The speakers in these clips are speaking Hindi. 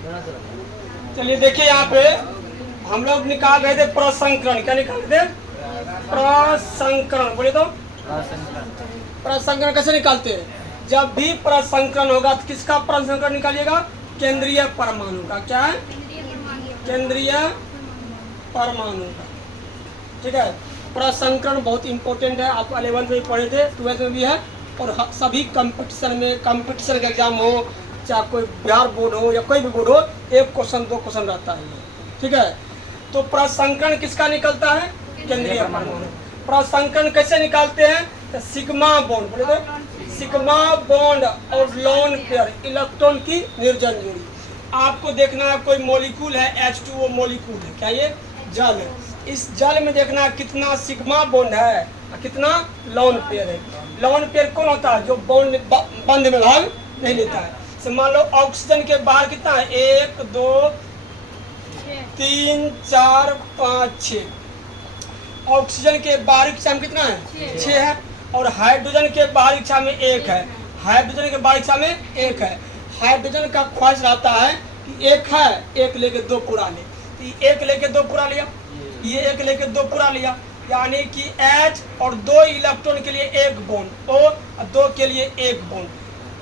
चलिए देखिए यहाँ पे हम लोग निकाल रहे थे प्रसंकरण। क्या निकाल रहे थे? प्रसंकरण। बोले तो प्रसंकरण कैसे निकालते हैं? जब भी प्रसंकरण होगा तो किसका प्रसंकरण निकालिएगा? केंद्रीय परमाणु का। क्या है? केंद्रीय परमाणु का। ठीक है, प्रसंकरण बहुत इंपॉर्टेंट है। आप 11th में पढ़े थे, 12th में भी है, और सभी कंपटीशन का एग्जाम हो, चाहे कोई बिहार बोर्ड हो या कोई भी बोर्ड हो, 1 क्वेश्चन 2 क्वेश्चन रहता है। ठीक है, तो प्रसंकरण किसका निकलता है? केंद्रीय परमाणु। प्रसंकरण कैसे निकालते हैं? तो सिग्मा बॉन्ड। बोले तो सिग्मा बॉन्ड और लोन पेयर, इलेक्ट्रॉन की निर्जन जोड़ी। आपको देखना है कोई मॉलिक्यूल है, H2O मॉलिक्यूल है। क्या ये? जल है। इस जल में देखना कितना सिग्मा बॉन्ड है और कितना लोन पेयर है। लोन पेयर कौन होता है? जो बॉन्ड बंध में भाग नहीं लेता है। तो मान लो ऑक्सीजन के बाहर कितना है? 1 2 3 4 5 6। ऑक्सीजन के बाहरी कक्षा में कितना है? 6 है। और हाइड्रोजन के बाहरी कक्षा में 1 है। हाइड्रोजन के बाहरी कक्षा में 1 है। हाइड्रोजन का ख्वाहिश रहता है कि 1 है, 1 लेके 2 पूरा ले। 1 लेके 2 पूरा लिया, ये 1 लेके 2 पूरा लिया, यानी कि H और 2 इलेक्ट्रॉन के लिए 1 बॉन्ड, O और 2 के लिए 1 बॉन्ड।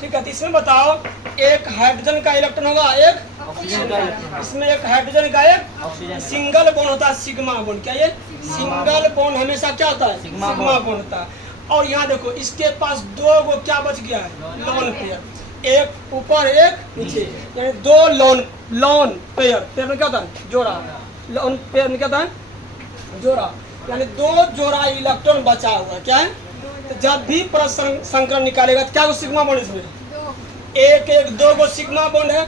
ठीक है, तो इसमें बताओ, एक हाइड्रोजन का इलेक्ट्रॉन होगा, एक ऑक्सीजन का। इसमें एक हाइड्रोजन का एक सिंगल बॉन्ड होता है, सिग्मा बॉन्ड। क्या ये? सिंगल बॉन्ड हमेशा क्या होता है? सिग्मा बॉन्ड होता है। और यहाँ देखो, इसके पास 2 गो क्या बच गया है? Lone pair. एक ऊपर एक नीचे, यानी 2 लोन पेयर। पेयर में क्या होता है? जोड़ा। लोन पेयर में क्या होता है? जोड़ा, यानी 2 जोड़ा इलेक्ट्रॉन बचा हुआ। क्या है? तो जब भी प्रसंकरण निकालेगा तो क्या वो सिग्मा बॉन्ड? इसमें 1 1 2 गो सिग्मा बॉन्ड है।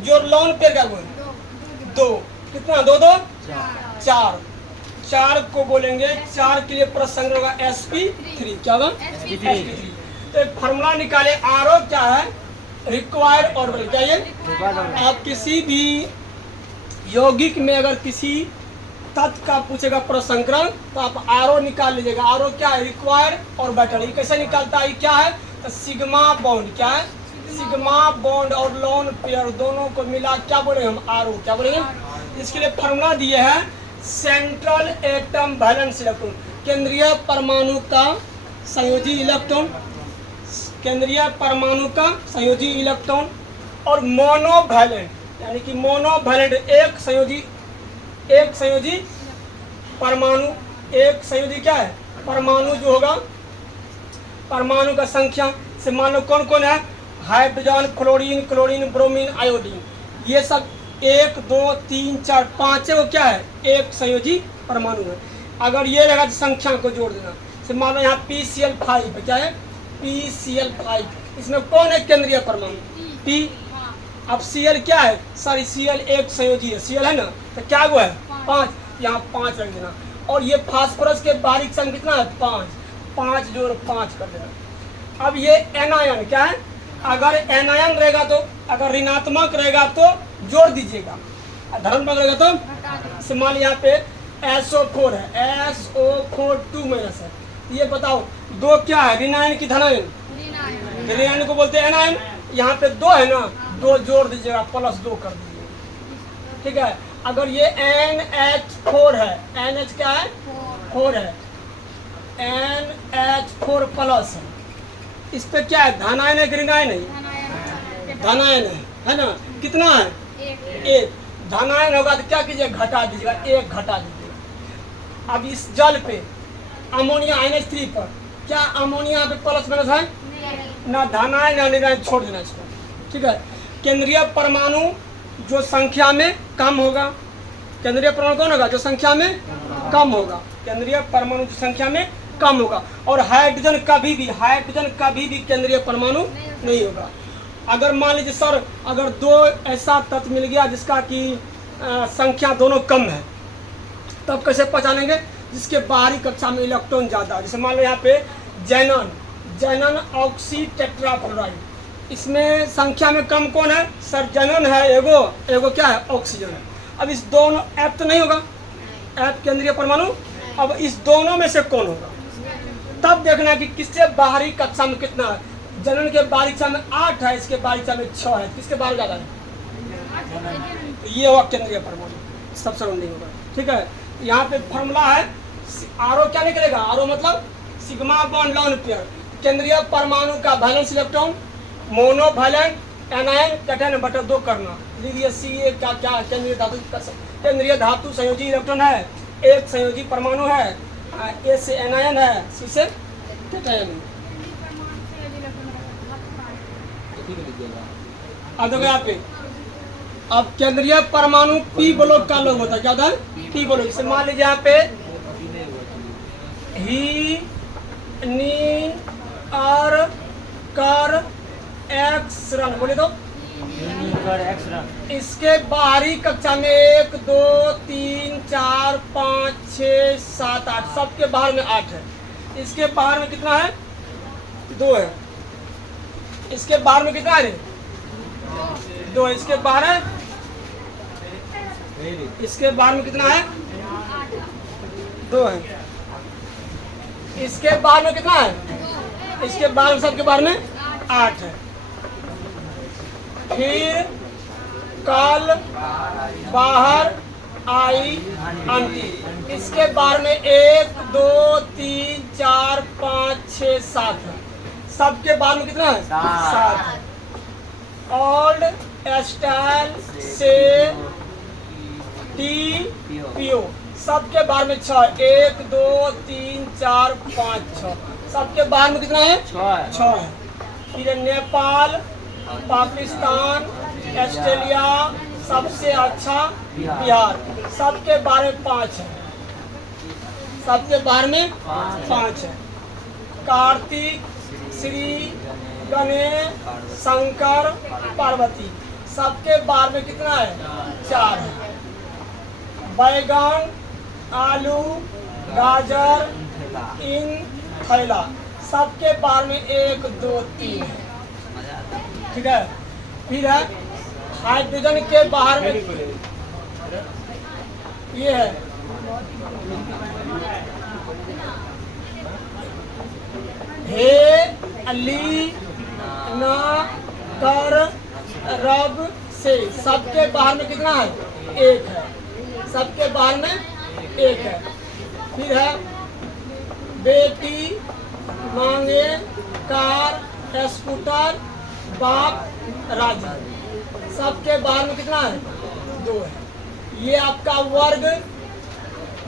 जो लोन पेयर का बॉन्ड 2, कितना? 2 2 4। 4 को बोलेंगे, 4 के लिए प्रसंकरण होगा sp3। क्या होगा? sp3। तो एक फॉर्मूला निकाले, आरो क्या है? Required orbital. क्या ये? आप किसी भी यौगिक में अगर किसी तत्व का पूछेगा प्रसंकरण, तो आप आरो निकाल लीजिएगा। आरो क्या है? Required orbital. ये कैसे निकलता है? क्या है? तो सिग्मा बॉन्ड। क्या है? सिग्मा बॉन्ड और लोन पेयर दोनों को मिला क्या बोलेंगे हम? आरो। क्या बोलेंगे? इसके लिए फॉर्मूला दिए हैं, सेंट्रल एटम वैलेंस इलेक्ट्रॉन, केंद्रीय परमाणु का संयोजी इलेक्ट्रॉन, केंद्रीय परमाणु का संयोजी इलेक्ट्रॉन, और मोनोवैलेंट, यानी कि मोनोवैलेंट एक संयोजी परमाणु। एक संयोजी क्या है? परमाणु जो होगा, परमाणु का संख्या से मान लो कौन कौन है? Hydrogen, chlorine, chlorine, bromine, iodine. ये सब 1 2 3 4 5 वो क्या है? एक संयोजी परमाणु है। अगर ये रहेगा तो संख्या को जोड़ देना। से मान लो यहाँ PCl5 है। क्या है? PCl5। इसमें कौन है केंद्रीय परमाणु? P। अब Cl क्या है? सॉरी, Cl एक संयोजी है। Cl है ना, तो क्या वो है? 5। यहाँ 5 रख देना। और ये फास्फोरस के बारीक संग कितना है? 5। 5 जोड़ 5 कर देना। अब ये एनायन क्या है? अगर एनायन रहेगा तो, अगर ऋणात्मक रहेगा तो जोड़ दीजिएगा, धनात्मक रहेगा तो मान यहाँ पे SO4 है, SO4 2 माइनस है। ये बताओ 2 क्या है? ऋणायन की धनायन? ऋणायन को बोलते हैं एनायन। यहाँ पे 2 है ना, 2 जोड़ दीजिएगा, +2 कर दीजिएगा। ठीक है, अगर ये NH4 है, NH क्या है? 4 है, NH4 प्लस है। इस पे क्या है? धनायन है कि ऋणायन है? धनायन है ना? कितना है? 1। धनायन होगा तो क्या कीजिए? घटा दीजिएगा, 1 घटा दीजिएगा। अब इस जल पे अमोनिया NH3 पर क्या अमोनिया पे प्लस माइनस है? ना धनायन ना ऋणायन, छोड़ देना इसको। ठीक है, केंद्रीय परमाणु जो संख्या में कम होगा, केंद्रीय परमाणु कौन होगा? जो संख्या में कम होगा, केंद्रीय परमाणु जो संख्या में कम होगा। और हाइड्रोजन कभी भी केंद्रीय परमाणु नहीं होगा। अगर मान लीजिए सर, अगर 2 ऐसा तत्व मिल गया जिसका कि संख्या दोनों कम है, तब कैसे पहचानेंगे? जिसके बाहरी कक्षा में इलेक्ट्रॉन ज़्यादा। जैसे मान लो यहाँ पे जैनन ऑक्सी टेट्राफ्लोराइड, इसमें संख्या में कम कौन है? सर जैनन है, एगो क्या है? ऑक्सीजन है। अब इस दोनों F तो नहीं होगा, F केंद्रीय परमाणु। अब इस दोनों में से कौन होगा? तब देखना कि किससे बाहरी कक्षा में कितना है। जनन के बाहरी कक्षा में 8 है, इसके बाहरी कक्षा में 6 है। किसके बाहर ज़्यादा है? तो ये हुआ केंद्रीय परमाणु, सब सराउंडिंग होगा। ठीक है, यहाँ पे फॉर्मूला है आरओ क्या निकलेगा, आरओ मतलब सिग्मा बॉन्ड लॉन पेयर। केंद्रीय परमाणु का valence electron monovalent anion cation बटा 2 करना। लीजिए सी ए क्या क्या केंद्रीय धातु संयोजी इलेक्ट्रॉन है, एक संयोजी परमाणु है, ए से एनायन है, सी से कैटायन। अब देखो यहाँ पे, अब केंद्रीय परमाणु पी ब्लॉक का लोग होता है, क्या होता है पी ब्लॉक। जैसे मान लीजिए यहाँ पे ही नी आर कर एक्स रन, बोले तो इसके बाहरी कक्षा में 1 2 3 4 5 6 7 8 सबके बाहर में 8 है। इसके बाहर में कितना है 2 है। इसके बाहर में कितना है 2 है। इसके बाहर है, इसके बाहर में कितना है 2 है। इसके बाहर में कितना है, इसके बाहर में सबके बाहर में 8 है। फिर कल बाहर आई आंटी, इसके बाहर में 1 2 3 4 5 6 7 है। सबके बाहर में कितना है 7। ओल्ड स्टाइल से टी पीओ सबके बाहर में 6, 1 2 3 4 5 6 सबके बाहर में कितना है 6 है। फिर नेपाल, पाकिस्तान, ऑस्ट्रेलिया, सबसे अच्छा बिहार, सबके बारे में 5 है। सबके बारे में 5 है। कार्तिक, श्री गणेश, शंकर, पार्वती, सबके बारे में कितना है 4 है। बैगन, आलू, गाजर, इन थैला, सबके बारे में 1 2 3 है। ठीक है। फिर है हाइड्रोजन के बाहर में ये है हे अली ना कर रब से, सबके बाहर में कितना है 1 है। सबके बाहर में 1 है। फिर है बेटी मांगे कार स्कूटर बाप राजी, सबके बाहर में कितना है 2 है। ये आपका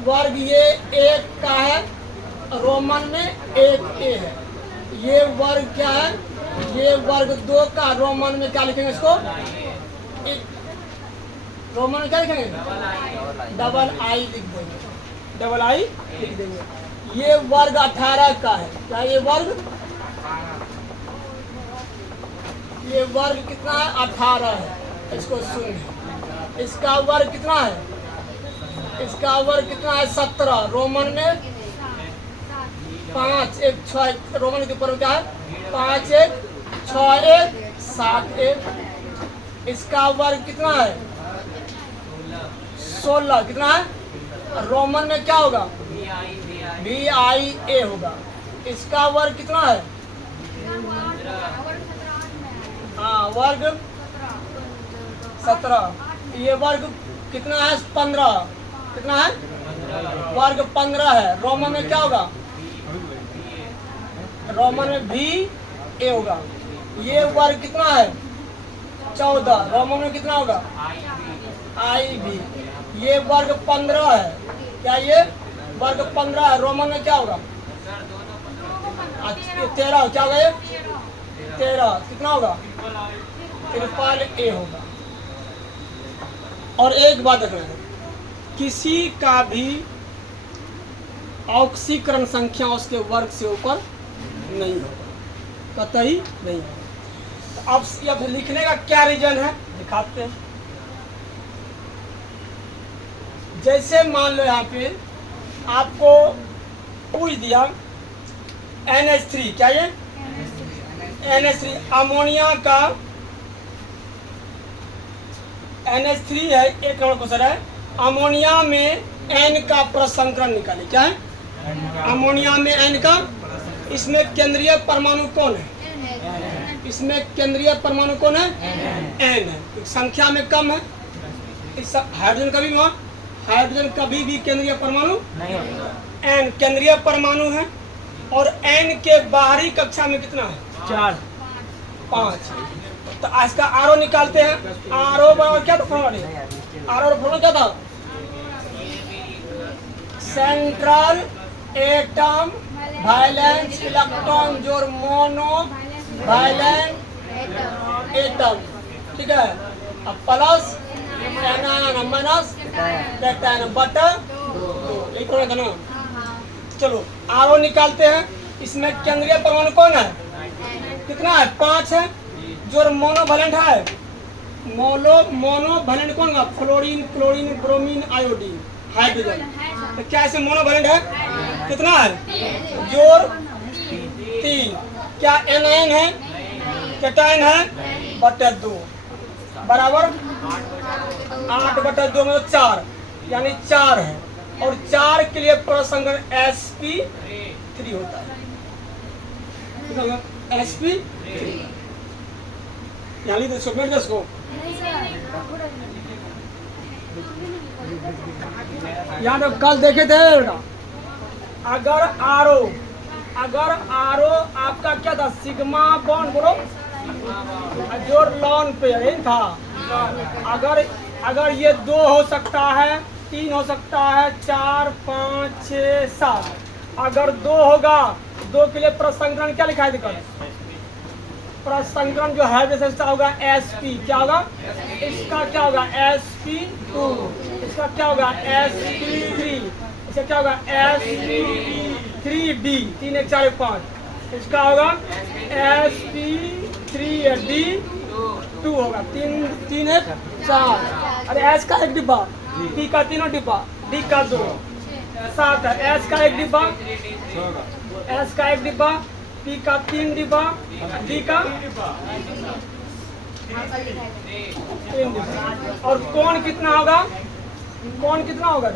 वर्ग ये 1 का है, रोमन में 1 ए है। ये वर्ग क्या है, ये वर्ग 2 का, रोमन में क्या लिखेंगे इसको रोमन में क्या लिखेंगे डबल आई लिख देंगे, डबल आई लिख देंगे। ये वर्ग 18 का है। क्या ये वर्ग, ये वर्ग कितना है 18 है। इसको सुन, इसका वर्ग कितना है, इसका वर्ग कितना है 17, रोमन में 5 1 6, रोमन के ऊपर क्या है 5 1 6 1 7 1। इसका वर्ग कितना है 16, कितना है रोमन में क्या होगा VIA होगा। इसका वर्ग कितना है, हाँ वर्ग 17। ये वर्ग कितना है 15, कितना है वर्ग 15 है। रोमन में क्या होगा, रोमन में VA होगा। ये वर्ग कितना है 14, रोमन में कितना होगा IB। ये वर्ग 15 है। क्या ये वर्ग 15 है, रोमन में क्या होगा 13, क्या होगा ये 13, कितना होगा ट्रिपल A होगा। और एक बात रखना है, किसी का भी ऑक्सीकरण संख्या उसके वर्ग से ऊपर नहीं होगा, कतई नहीं। तो अब ये लिखने का क्या रीजन है दिखाते हैं। जैसे मान लो यहाँ पे आपको पूछ दिया NH3, क्या ये NH3 अमोनिया का NH3 है, 1 नंबर क्वेश्चन है। अमोनिया में N का प्रसंकरण निकाले, क्या है अमोनिया में N का। इसमें केंद्रीय परमाणु कौन है, इसमें केंद्रीय परमाणु कौन है? एन है। संख्या में कम है। इस हाइड्रोजन कभी भी केंद्रीय परमाणु नहीं होगा। एन केंद्रीय परमाणु है और एन के बाहरी कक्षा में कितना है? 4 5। तो आज का आरओ निकालते हैं। आरओ बराबर क्या था फॉर्मूला? आरओ फॉर्मूला क्या था? सेंट्रल एटम वैलेंस इलेक्ट्रॉन जोड़ मोनो वैलेंस एटम, ठीक है। अब प्लस एनायन माइनस कैटायन बटा 2, यही था ना। चलो आरओ निकालते हैं। इसमें केंद्रीय परमाणु कौन है? कितना है? 5 है। जो मोनोवैलेंट है, मोनोवैलेंट कौन है? Fluorine, chlorine, bromine, iodine, hydrogen. तो क्या ऐसे मोनोवैलेंट है? कितना है? जोर 3। क्या एनायन है? कैटायन है बटा 2 बराबर 8 बटा 2 में 4, यानी 4 है। और 4 के लिए प्रसंगन sp3 होता है। sp3 यानी तो सबमिट इसको। यहाँ तो कल देखे थे अगर आरो आपका क्या था? सिग्मा बॉन्ड बोलो जो लॉन पे था। अगर ये 2 हो सकता है, 3 हो सकता है, 4 5 6 7। अगर 2 होगा, 2 के लिए प्रसंकरण क्या लिखा है? देखो प्रसंकरण जो है विशेषता होगा sp, क्या होगा? इसका क्या होगा? sp2, इसका क्या होगा? sp3, इसका क्या होगा? sp3d, 3 1 4 1 5, इसका होगा sp3d2 होगा। 3 1 4। अरे s का 1 डिब्बा, p का 3 डिब्बा, d का 2, 7 है। s का 1 डिब्बा, s का 1 डिब्बा, p का 3 डिब्बा, d का 3 डिब्बा। और कोण कितना होगा? कोण कितना होगा?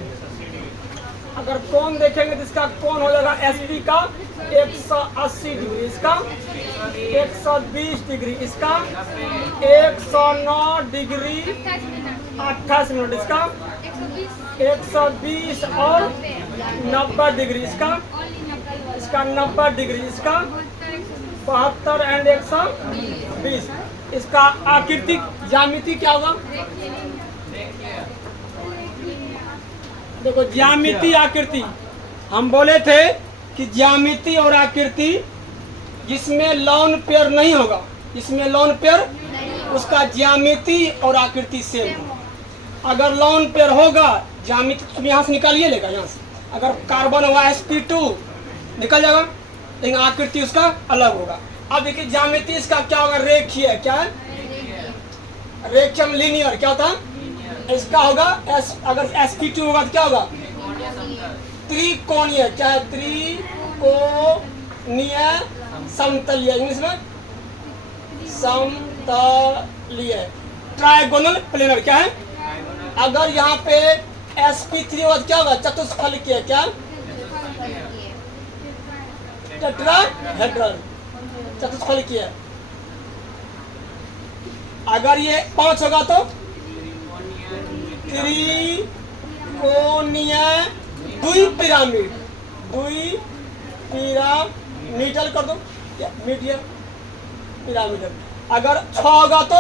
अगर कोण देखेंगे तो इसका कोण हो जाएगा sp का 180 डिग्री, इसका 120 डिग्री, इसका 109 डिग्री 28 मिनट, इसका 120 और 90 डिग्री, इसका 90 डिग्री, इसका 72 एंड 120। इसका आकृति ज्यामिति क्या होगा? देखो ज्यामिति आकृति हम बोले थे कि ज्यामिति और आकृति जिसमें लॉन पेयर नहीं होगा, जिसमें लॉन पेयर, उसका ज्यामिति और आकृति सेम। अगर लॉन पेयर होगा, ज्यामिति तुम यहाँ से निकालिए लेगा, यहाँ से अगर कार्बन हुआ sp2 निकल जाएगा, लेकिन आकृति उसका अलग होगा। अब देखिए ज्यामिति इसका क्या होगा? रेखीय। क्या है? रेखीय लीनियर। क्या होता है? इसका होगा अगर sp2 होगा तो क्या होगा? त्रिकोणीय। क्या है? त्रिकोणीय समतलीय, इंग्लिश में समतलीय। Trigonal planar. क्या है? अगर यहाँ पे sp3 होगा तो क्या होगा? चतुष्फलकीय। क्या? टेट्राहेड्रल, चतुष्फलकीय। अगर ये 5 होगा तो त्रिकोणीय द्विपिरामिड, द्विपिरामिडल कर दो, मीडियम पिरामिडल। अगर 6 होगा तो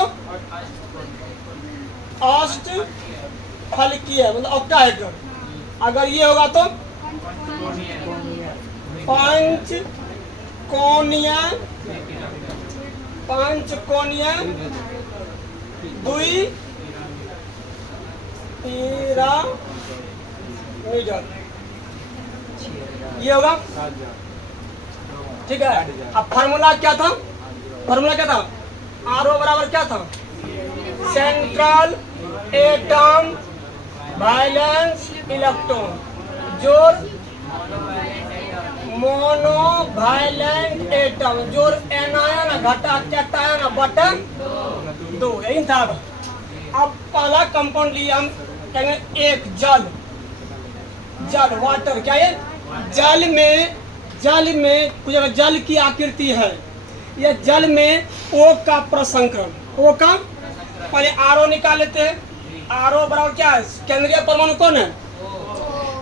अष्टफलकीय, मतलब ऑक्टाहेड्रल। अगर ये होगा तो पंचकोणीय द्विपिरामिडल, ये होगा। ठीक है। अब फार्मूला क्या था? फार्मूला क्या था? आरओ बराबर क्या था? सेंट्रल एटम वैलेंस इलेक्ट्रॉन जोड़ मोनो वैलेंट एटम जोड़ एनायन घटा कैटायन बटा 2, यही था। अब पहला कंपाउंड लिया हम, कहेंगे एक जल वाटर। क्या है? जल में कुछ अगर जल की आकृति है, या जल में O का प्रसंकरण, O का, पहले RO निकाल लेते हैं। RO बराबर क्या है, केंद्रीय परमाणु कौन है,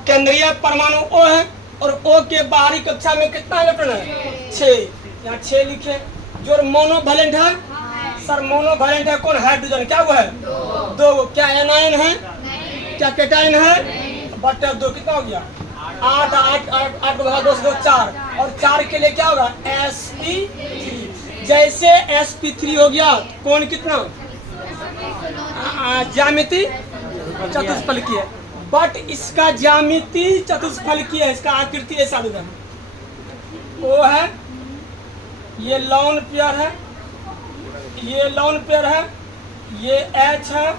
केंद्रीय परमाणु O है, और O के बाहरी कक्षा में कितना इलेक्ट्रॉन है, 6, यहाँ 6 लिखे। जो मोनोवैलेंट है, सर मोनोवैलेंट है कौन, हाइड्रोजन, क्या वो है, 2, क्या एनायन है, क्या कैटायन है, बटा 2, कितना हो गया, 8, 8, 8, 8 2 से 2 4, और 4 के लिए क्या होगा, sp3। जैसे sp3 हो गया, कौन कितना, ज्यामिति चतुष्फलकीय है, बट इसका ज्यामिति चतुष्फलकीय है, इसका आकृति ऐसा होगा, वो है, ये लॉन पेयर है, ये लॉन पेयर है, ये H है,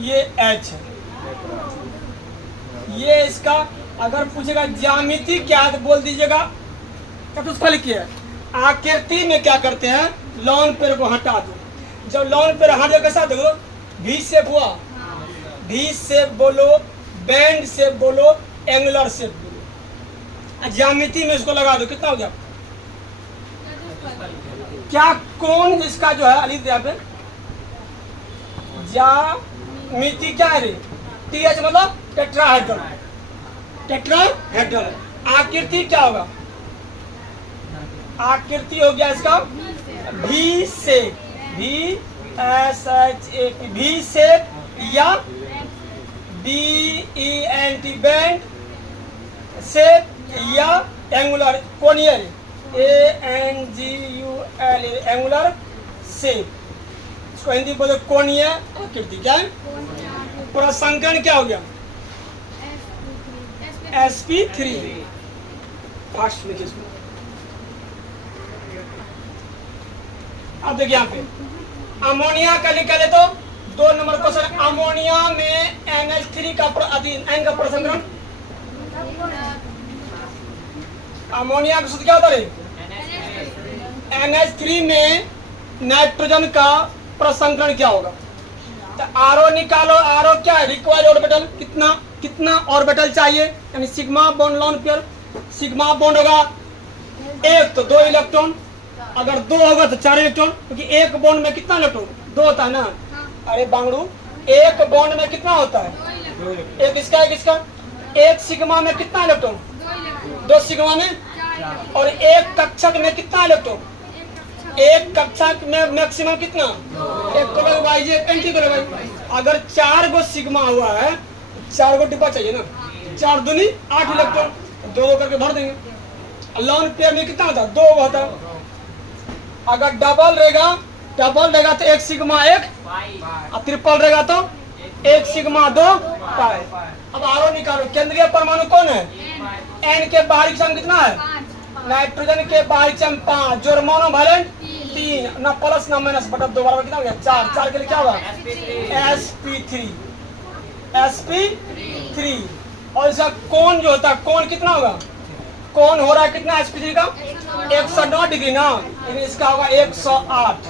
ये H है, ये इसका अगर पूछेगा ज्यामिति क्या है तो बोल दीजिएगा चतुष्फलकीय है। आकृति में क्या करते हैं, लॉन पेयर को हटा दो, जब लॉन पेयर हट जाएगा कैसा देखो, भी से हुआ, भी से बोलो, बैंड से बोलो, एंगुलर से बोलो, ज्यामिति में इसको लगा दो, कितना हो गया, क्या कौन इसका जो है अली यहाँ पे ज्यामिति क्या है रे, TH मतलब टेट्राहेड्रल, टेट्राहेड्रल। आकृति क्या होगा, आकृति हो गया इसका V से, VSH V से, या BENT बैंड से, या एंगुलर कोनियल ANGUL एंगुलर शेप, इसको हिंदी बोलो कोणीय आकृति, क्या है, प्रसंकरण क्या हो गया, sp3, फास्ट लिखिए इसको। अब देखिए यहाँ पे अमोनिया का निकाले तो 2 नंबर क्वेश्चन, अमोनिया में NH3 का N का प्रसंकरण, अमोनिया का सूत्र क्या होता है, NH3 में नाइट्रोजन का प्रसंकरण क्या होगा, तो RO निकालो, RO क्या है, रिक्वायर्ड ऑर्बिटल, कितना ऑर्बिटल चाहिए, यानी sigma bond lone pair, sigma bond होगा 1 तो 2 इलेक्ट्रॉन, अगर 2 होगा तो 4 इलेक्ट्रॉन, क्योंकि एक बॉन्ड में कितना इलेक्ट्रॉन, 2 होता है ना, अरे बांगड़ू, एक बॉन्ड में कितना होता है, एक इसका, एक इसका, एक सिग्मा में कितना इलेक्ट्रॉन, 2 सिग्मा में, और एक कक्षक में कितना इलेक्ट्रॉन, एक कक्षक में मैक्सिमम कितना, एक को भाई, एंटी करो भाई, अगर 4 गो सिग्मा हुआ है, 4 गो डिब्बा चाहिए ना, 4 दूनी 8 इलेक्ट्रॉन, 2 करके भर देंगे। लॉन पेयर में कितना होता है, 2 होता है, अगर डबल रहेगा तो 1 सिग्मा 1, और ट्रिपल रहेगा तो 1 सिग्मा 2 पाई। अब RO निकालो, केंद्रीय परमाणु कौन है, N के बाहरी कक्षा में कितना है, नाइट्रोजन के बाहरी कक्षा में 5, जो मोनोवैलेंट 3, ना प्लस ना माइनस, बटा 2 बराबर कितना हो गया, 4, 4 के लिए क्या होगा, sp3, और इसका कोण जो होता है, कोण कितना होगा, कोण हो रहा है कितना sp3 का, 109 डिग्री ना, इसका होगा 108,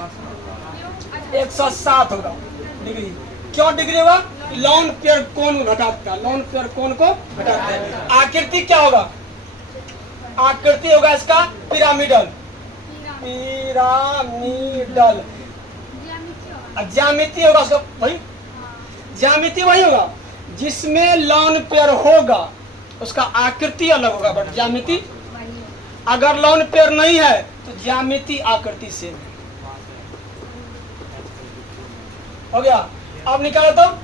107 होगा डिग्री, क्यों डिग्री होगा, लॉन पेयर कोण घटाता है, लॉन पेयर कोण को घटाता है। आकृति क्या होगा, आकृति होगा इसका पिरामिडल, ज्यामिति होगा उसका भाई, ज्यामिति वही होगा जिसमें लॉन पेयर होगा, उसका आकृति अलग होगा, बट ज्यामिति, अगर लॉन पेयर नहीं है तो ज्यामिति आकृति से हो गया। अब निकालो तो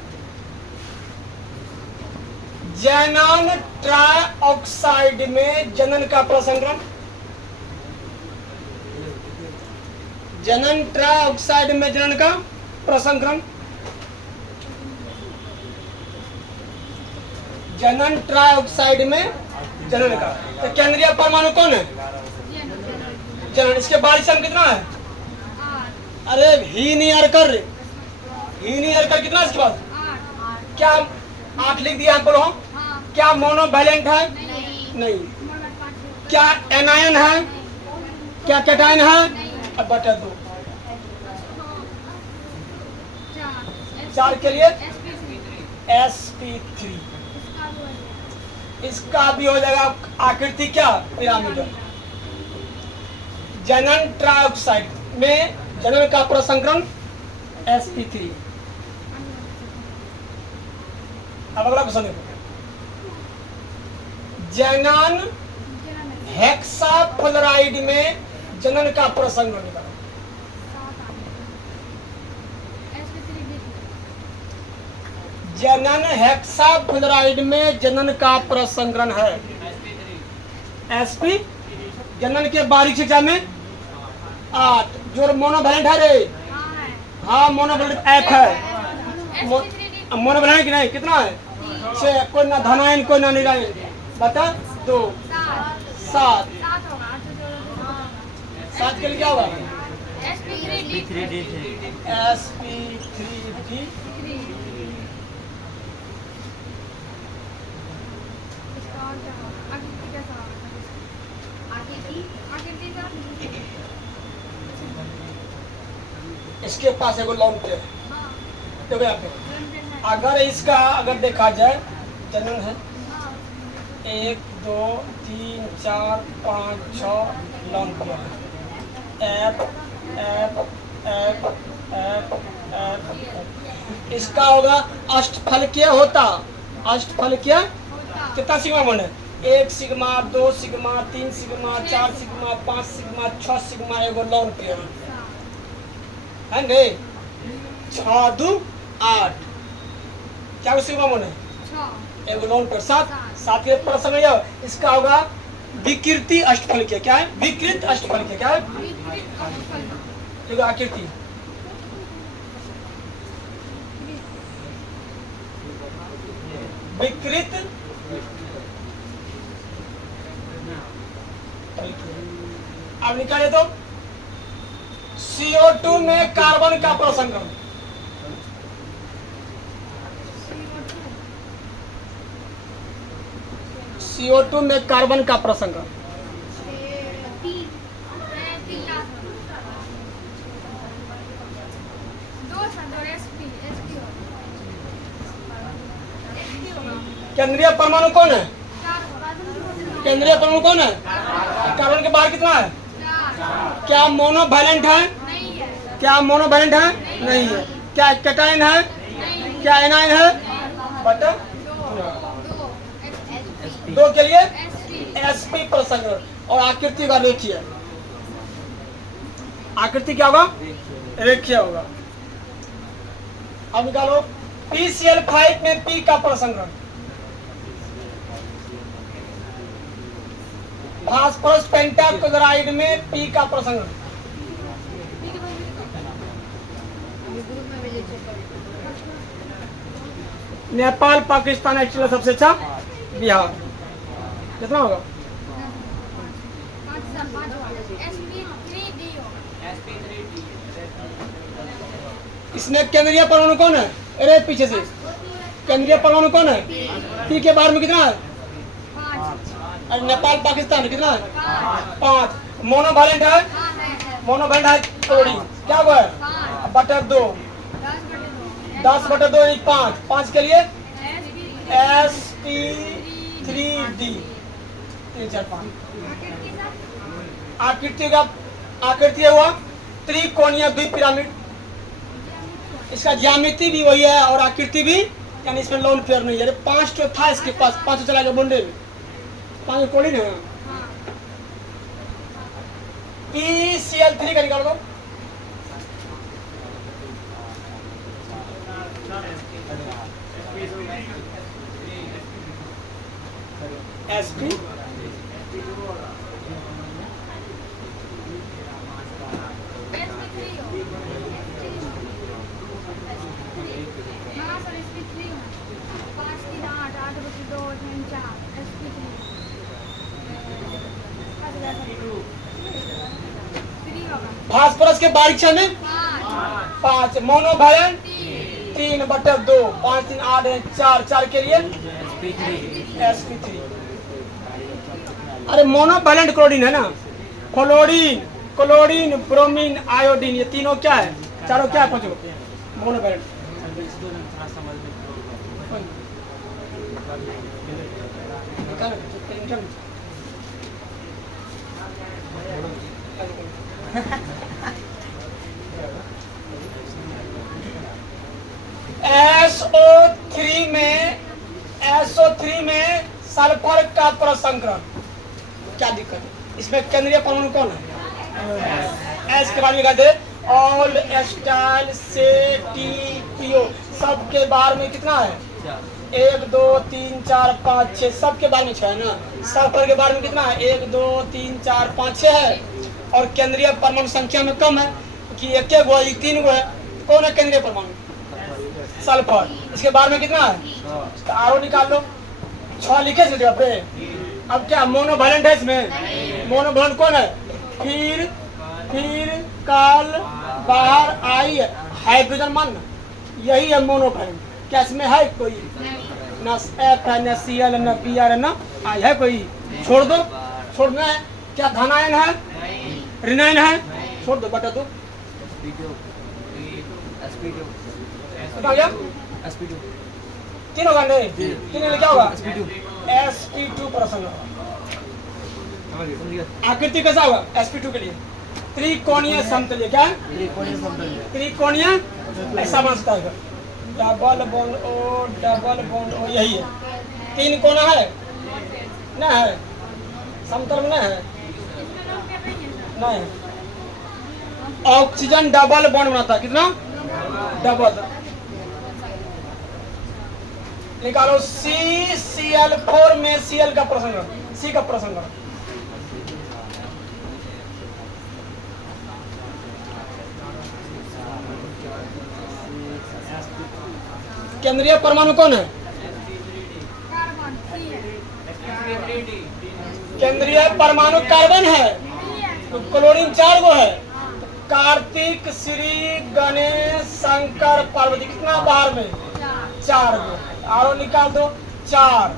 ज़ैनन ट्राइऑक्साइड में ज़ैनन का प्रसंकरण, ज़ैनन ट्राइऑक्साइड में ज़ैनन का प्रसंकरण, ज़ैनन ट्राइऑक्साइड में ज़ैनन का, तो केंद्रीय परमाणु कौन है, ज़ैनन, इसके बाहरी सम कितना है, अरे ही नहीं आर कर, कितना इसके बाद, क्या 8 लिख दिया, बोलो क्या मोनोवैलेंट है, नहीं, क्या एनायन है, क्या कैटायन है, अब बटा 2, 4 के लिए sp3, इसका भी हो जाएगा आकृति क्या, पिरामिडल। जनन ट्राइऑक्साइड में जनन का प्रसंकरण sp3। अब अगला क्वेश्चन देखो, जनन हेक्साफ्लोराइड में जनन का प्रसंकरण निकालो। जनन हेक्साफ्लोराइड में जनन का प्रसंकरण है sp। जनन के बारीक शिक्षा में 8 जो मोनोवैलेंट है रे, हाँ मोनोवैलेंट F है, मोनोवैलेंट है कि नहीं, कितना है 6, कोई ना धनायन कोई ना निरायन, बता 2 7 7 के लिए क्या होगा sp3d। इसके पास एगो लॉन्ग पेयर देखो यहाँ पे, अगर इसका अगर देखा जाए जनन है 1 2 3 4 5 6 long pair F F F F F। इसका होगा अष्टफलकीय होता, अष्टफलकीय कितना सिग्मा बॉन्ड है 1 sigma 2 sigma 3 sigma 4 sigma 5 sigma 6 sigma, एगो लॉन्ग पेयर है नहीं 6 2 8, क्या सिग्मा बॉन्ड है एगो लॉन्ग पेयर 7 के प्रसंग जाओ। इसका होगा विकृति अष्टफलकीय, क्या है विकृत अष्टफलकीय, क्या है देखो आकृति विकृत अब निकाले तो CO2 में कार्बन का प्रसंकरण, CO2 में कार्बन का प्रसंकरण केंद्रीय परमाणु कौन है, केंद्रीय परमाणु कौन है, कार्बन के बाहर कितना है, क्या मोनोवैलेंट है, क्या मोनोवैलेंट है नहीं है, क्या कैटायन है, क्या एनायन है, बता 2 के लिए sp प्रसंकरण। और आकृति का रेखीय, आकृति क्या होगा रेखीय होगा। अब निकालो PCl5 में P का प्रसंकरण, फास्फोरस पेंटाक्लोराइड में P का प्रसंकरण, नेपाल पाकिस्तान ऑस्ट्रेलिया सबसे अच्छा बिहार, कितना होगा इसमें केंद्रीय परमाणु कौन है, अरे पीछे से केंद्रीय परमाणु कौन है P के बारे में कितना है, और नेपाल पाकिस्तान कितना है 5। मोनोवैलेंट है, मोनोवैलेंट है क्लोरीन, क्या हुआ है बटा 2 10/2 5, 5 के लिए sp3d 3 4 5। आकृति का आकृति हुआ त्रिकोणीय द्विपिरामिड, इसका ज्यामिति भी वही है और आकृति भी, यानी इसमें लोन पेयर नहीं है। 5 तो था इसके पास, 5 चला गया बॉन्डे में, 5 कोड़ी है PCl3 का निकाल दो, sp फास्फोरस के बारीक में 5, मोनोवैलेंट 3/2 5 3 8 4, 4 के लिए sp3। अरे मोनोवैलेंट क्लोरीन है ना, फ्लोरीन क्लोरीन ब्रोमीन आयोडीन, ये तीनों क्या है, चारों क्या है, पांचों मोनोवैलेंट। SO3 में सल्फर का प्रसंकरण, क्या दिक्कत है इसमें? केंद्रीय परमाणु कौन है? एस के बारे में कहते ऑल एस्टाइल से TPO, सबके बारे में कितना है? 1 2 3 4 5 6, सबके बारे में 6 है ना। सल्फर के बारे में कितना है? 1 2 3 4 5 6 है। और केंद्रीय परमाणु संख्या में कम है कि 1 गो है, 3 गो है। कौन है केंद्रीय परमाणु? सल्फर। इसके बारे में कितना है? तो आरो निकाल लो। 6 लिखे थे जगह पे। अब क्या मोनोवैलेंट है इसमें? मोनोवैलेंट कौन है? फिर काल बाहर आई हाइड्रोजन मान, यही है मोनोवैलेंट। क्या इसमें है कोई? ना F है, ना Cl है, ना Br है, ना I है कोई? छोड़ दो, छोड़ना है। क्या धनायन है, ऋणायन है? छोड़ दो, बटा दो। तीन होगा नहीं? तीन में क्या होगा? sp2 प्रसंग। आकृति कैसा होगा sp2 के लिए? त्रिकोणीय समतलीय। क्या? त्रिकोणीय ऐसा बन सकता है। डबल बॉन्ड O, यही है। 3 कोना है ना? है समतल में है? नहीं। ऑक्सीजन डबल बॉन्ड बनाता है, कितना? डबल। निकालो CCl4 में Cl का प्रसंकरण, C का प्रसंकरण। केंद्रीय परमाणु कौन है? केंद्रीय परमाणु कार्बन है। तो क्लोरीन 4 गो है। कार्तिक, श्री, गणेश, शंकर, पार्वती, कितना बाहर में? 4 गो। आरो निकाल दो। 4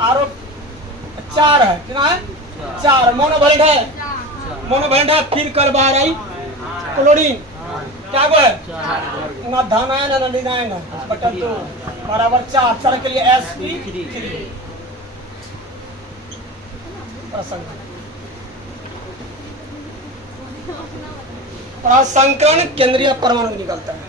आरो 4 है, कितना है? 4। मोनोवैलेंट है, मोनोवैलेंट है। फिर कल बाहर आई क्लोरीन, क्या गो है? ना धनायन है, ना ऋणायन है। बटा 2 बराबर 4। 4 के लिए sp3 प्रसंकरण केंद्रीय परमाणु निकलता है।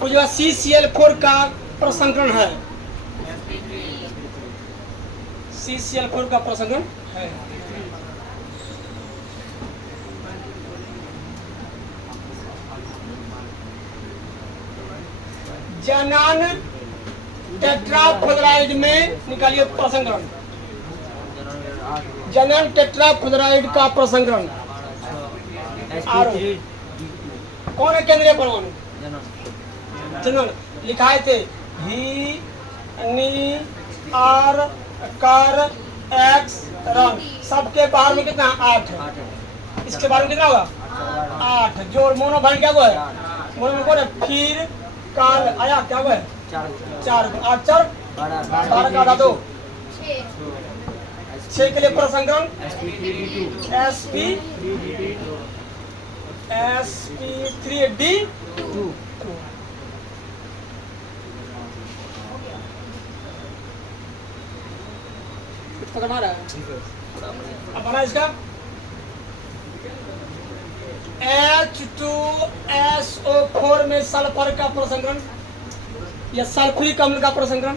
तो जो CCl4 का प्रसंकरण है, CCl4 का प्रसंकरण है। जनान टेट्राफ्लोराइड में निकालिए प्रसंकरण। जनन टेट्राफ्लोराइड का प्रसंकरण। कौन है केंद्रीय परमाणु? जनन। लिखाए थे ही, नी, आर, कर, एक्स, रन। सबके बाहर में कितना? 8 है। इसके बारे में कितना होगा? 8। जो मोनोवैलेंट क्या है? मोनो कौन है? फिर काल आया, क्या है? 4। 8 4 12 का आधा 2। 6 के लिए प्रसंकरण sp3d2। पकड़ रहा है। अब बना इसका H2SO4 में सल्फर का प्रसंकरण या सल्फ्यूरिक अम्ल का प्रसंकरण।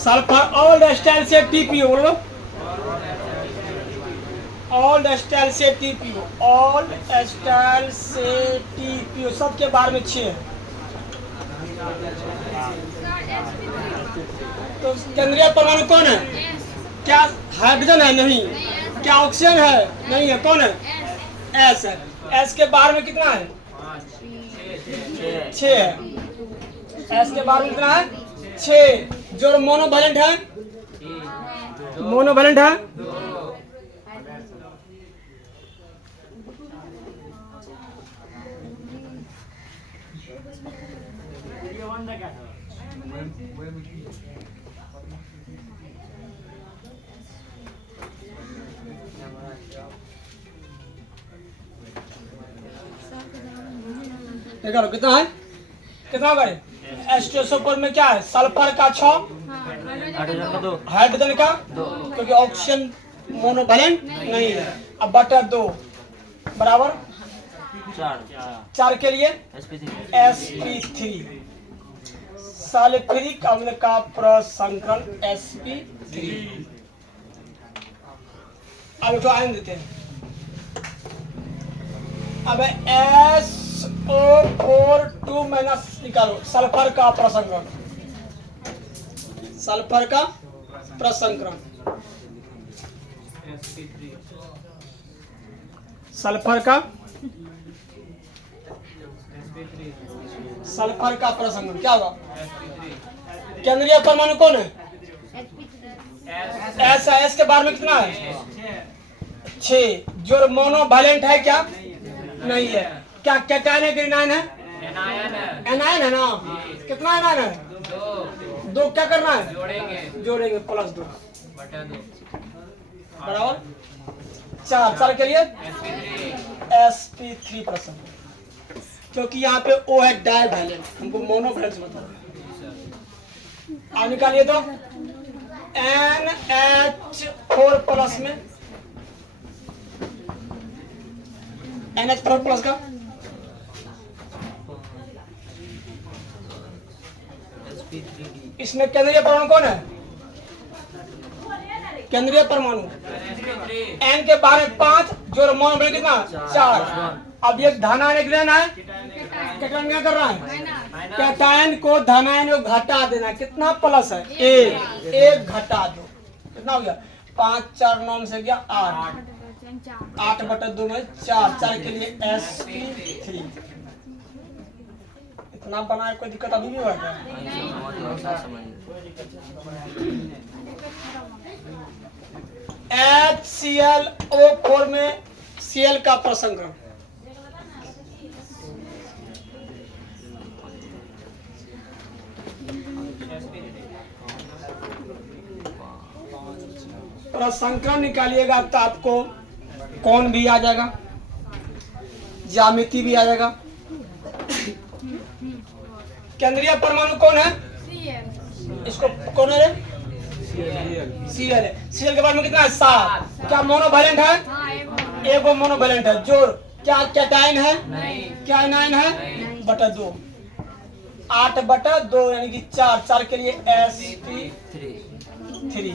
सल्फर ओल्ड स्टाइल से TPO, बोलो ओल्ड स्टाइल से TPO, ओल्ड स्टाइल से TPO। सबके बारे में 6 है। तो केंद्रीय परमाणु कौन है? क्या हाइड्रोजन है? नहीं। क्या ऑक्सीजन है? नहीं है। कौन है? S है। S के बारे में कितना है? 6 है। S के बारे में कितना है? 6। जो मोनोवैलेंट है? मोनोवैलेंट है। देखो कितना है, कितना करे H2SO4 में क्या है, सल्फर का 6, हाइड्रोजन का 2, क्योंकि ऑक्सीजन मोनोवैलेंट नहीं है। अब बटा 2 बराबर 4 के लिए sp3 सल्फ्यूरिक अम्ल का प्रसंकरण sp3। अब इसको आयन देते हैं। अब SO4 2 माइनस निकालो, सल्फर का प्रसंकरण, सल्फर का प्रसंकरण, सल्फर का प्रसंकरण क्या होगा? केंद्रीय परमाणु कौन है? एस के बारे में कितना है? 6। जो मोनोवैलेंट है क्या? नहीं है। क्या कैटायन है, ग्रेनायन है? एनायन है ना। कितना एनायन है? 2। क्या करना है? जोड़ेंगे +2 बराबर 4 के लिए sp3 प्रसंकरण, क्योंकि यहाँ पे O है डाइवैलेंट, हमको मोनोवैलेंट बताओ। अब निकालिए तो NH4 प्लस में NH4 प्लस का इसमें केंद्रीय परमाणु कौन है? केंद्रीय परमाणु N के बारे में 5, जो मोनोवैलेंट कितना 4। अब ये धनायन ग्रेन है, कैटायन क्या कर रहा है? कैटायन को धनायन को घटा देना, कितना प्लस है? 1 घटा दो, कितना हो गया? 5 4 9 से गया 8, 8 बटा 2 में 4 के लिए sp3। इतना बनाए कोई दिक्कत अभी भी हुआ क्या? HClO4 में Cl का प्रसंकरण, प्रसंकरण निकालिएगा तो आपको कौन भी आ जाएगा, ज्यामिति भी आ जाएगा। केंद्रीय परमाणु कौन है? इसको कौन है? Cl है। Cl के बारे में कितना है? 7। क्या मोनोवैलेंट है? एगो मोनोवैलेंट है। जोड़ क्या कैटायन है? क्या एनायन है? बटा 2, 8 बटा 2 यानी कि 4 के लिए sp3।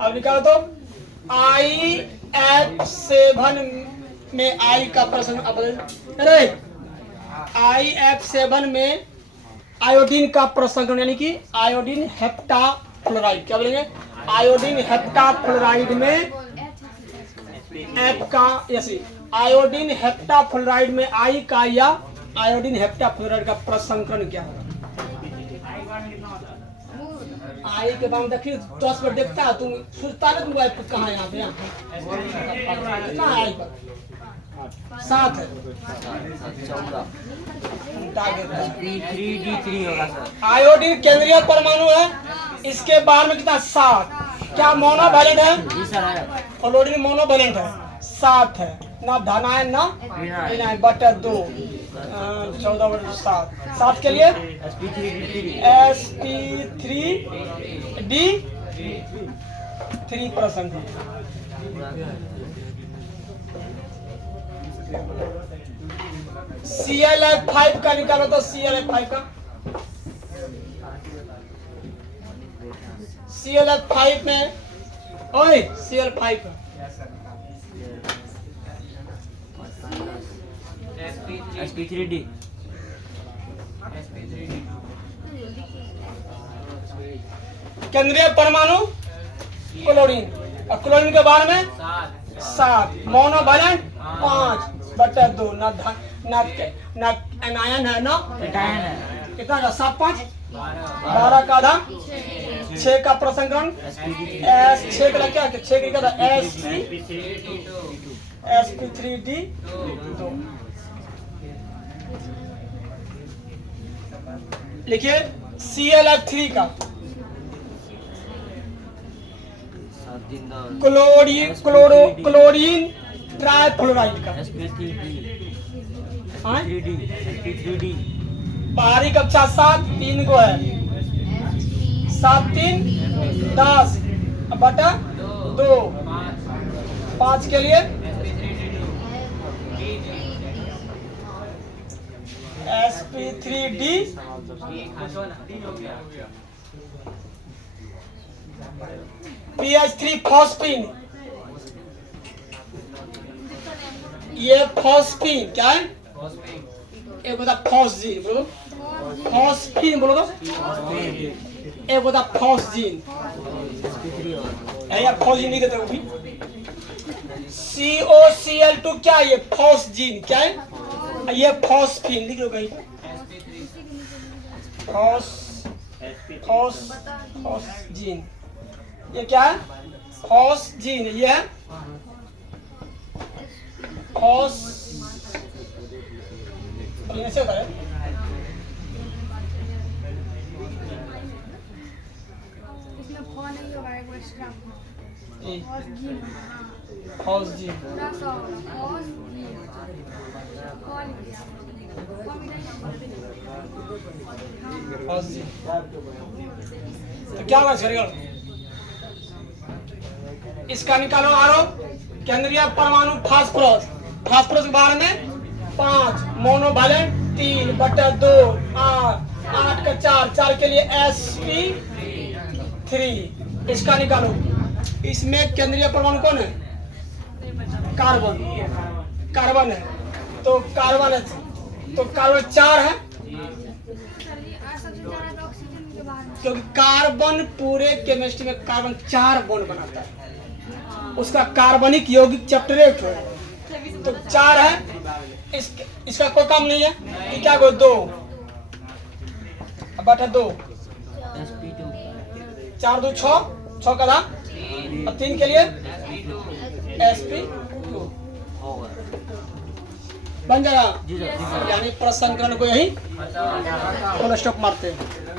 अब निकालो तो IF7 में I का प्रसंकरण, अरे IF7 में आयोडीन का प्रसंकरण, यानी कि आयोडीन हेप्टाफ्लोराइड, क्या बोलेंगे? आयोडीन हेप्टाफ्लोराइड में F का, ऐसे आयोडीन हेप्टाफ्लोराइड में I का या आयोडीन हेप्टाफ्लोराइड का प्रसंकरण क्या होगा? आई के बाद देखिए 10 पर देखता है, तुम सोचता ना तुम कहाँ यहाँ पे कितना है? 7 है। 3D3 होगा सर। आयोडीन केंद्रीय परमाणु है, इसके बारे में कितना? 7। क्या मोनोवैलेंट है? जी सर है। क्लोरीन मोनोवैलेंट है, 7 है। ना धनायन ना एनायन, बटा 2 14 बटा 7 के लिए sp3d3 प्रसंकरण। ClF5 का निकालो तो ClF5 का, ClF5 में ओए Cl5 का sp3d केंद्रीय परमाणु क्लोरीन, और क्लोरीन के बारे में 7, मोनोवैलेंट 5 बटा 2, ना एनायन है ना कैटायन है। कितना का? 7 5 12 का आधा 6 का प्रसंकरण S6 का क्या? 6 का sp3d2। लिखिए ClF3 का जिंदाल क्लोरीन ट्राइफ्लोराइड का हाँ? sp3d बाहरी कक्षा 7 3 को है 7 3 10 बटा 2 5 के लिए sp3d pH3 फॉस्फीन ये फॉस्फीन क्या है एक होता फॉस्जीन बोलो फॉस्फीन बोलो तो एक होता फॉस्जीन या फॉस्जीन नहीं देते वो भी COCl2 क्या है ये फॉस्जीन क्या है ये फॉस्फीन लिख लो कहीं फॉस्जीन ये क्या है फॉस्जीन ये है फॉस ऐसे होता है इसमें फॉ नहीं होगा एक एक्स्ट्रा फॉस्जीन पूरा सा फॉस फॉल गया फॉस्जीन तो क्या मैच करेगा इसका निकालो आरो केंद्रीय परमाणु फास्फोरस फास्फोरस के बारे में 5 मोनोवैलेंट 3 बटा 2 8 का 4 के लिए sp3 इसका निकालो इसमें केंद्रीय परमाणु कौन है कार्बन है तो कार्बन 4 है सबसे ज्यादा तो ऑक्सीजन के बाद क्योंकि कार्बन पूरे केमिस्ट्री में कार्बन 4 बॉन्ड बनाता है उसका कार्बनिक यौगिक चैप्टर 1 है तो 4 है इसका कोई काम नहीं है कि क्या को 2 बटा 2 sp2 4 2 6 का दाम और 3 के लिए sp2 होगा बन जाएगा जी सर यानी प्रसंकरण को यही फुल स्टॉप मारते हैं।